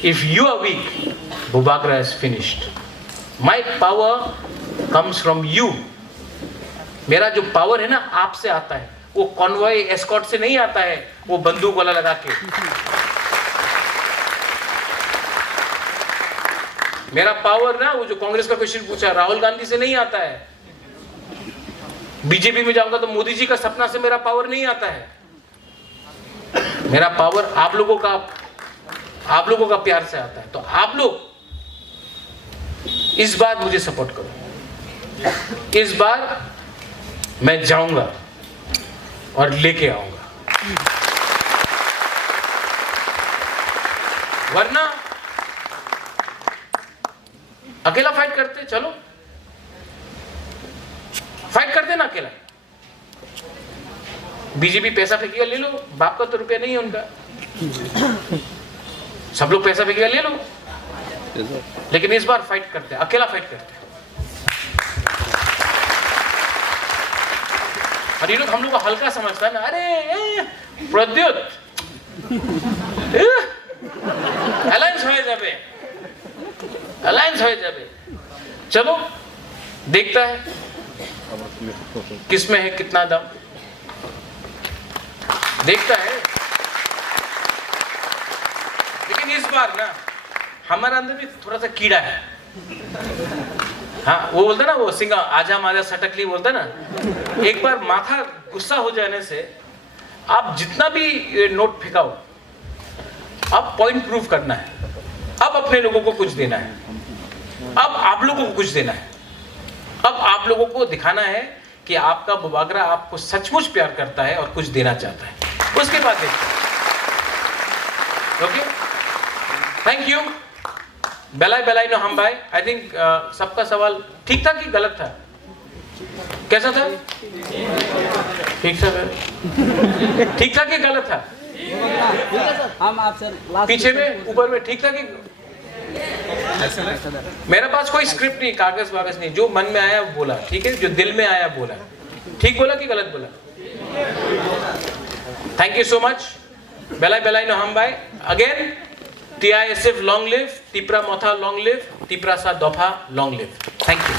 If you are weak, Bhubagra is finished. My power comes from you. मेरा जो power है ना, आपसे आता है। वो convoy escort से नहीं आता है, वो बंदूक वाला लगा के। मेरा पावर ना, वो जो कांग्रेस का क्वेश्चन पूछा, राहुल गांधी से नहीं आता है। बीजेपी में जाऊंगा तो मोदी जी का सपना से मेरा पावर नहीं आता है। मेरा पावर आप लोगों का प्यार से आता है। तो आप लोग इस बार मुझे सपोर्ट करो। इस बार मैं जाऊंगा और लेके आऊंगा, वरना अकेला फाइट करते। चलो फाइट करते ना अकेला। बीजेपी पैसा फेंकेगा, ले लो, बाप का तो रुपया नहीं है उनका। सब लोग पैसा फेंकेगा, ले लो। लेकिन इस बार फाइट करते, अकेला फाइट करते। और ये लोग हम लोग को हल्का समझता है ना, अरे प्रद्युत अलायंस हो जाए। चलो देखता है किसमें है कितना दम, देखता है। लेकिन इस बार ना हमारे अंदर भी थोड़ा सा कीड़ा है। हाँ, वो बोलता ना, वो सिंगा आजा माजा सटकली बोलता ना। एक बार माथा गुस्सा हो जाने से आप जितना भी नोट फेंकाओ, अब पॉइंट प्रूव करना है। अब अपने लोगों को कुछ देना है, अब आप लोगों को कुछ देना है। अब आप लोगों को दिखाना है कि आपका बुबागरा आपको सचमुच प्यार करता है और कुछ देना चाहता है। उसके बाद देखते हैं। Okay, thank you. बेलाई नो हम भाई। आई थिंक सबका सवाल ठीक था कि गलत था? कैसा था? ठीक था कि गलत था? हम आपसे पीछे में ऊपर में ठीक था कि? मेरे पास कोई स्क्रिप्ट नहीं, कागज वागज नहीं, जो मन में आया वो बोला। ठीक है, जो दिल में आया बोला। ठीक बोला कि गलत बोला? Thank you so much. बेलाई नो हम भाई। Again TISF long live, Tipra Motha long live, Tipra Sa Dopha long live. Thank you.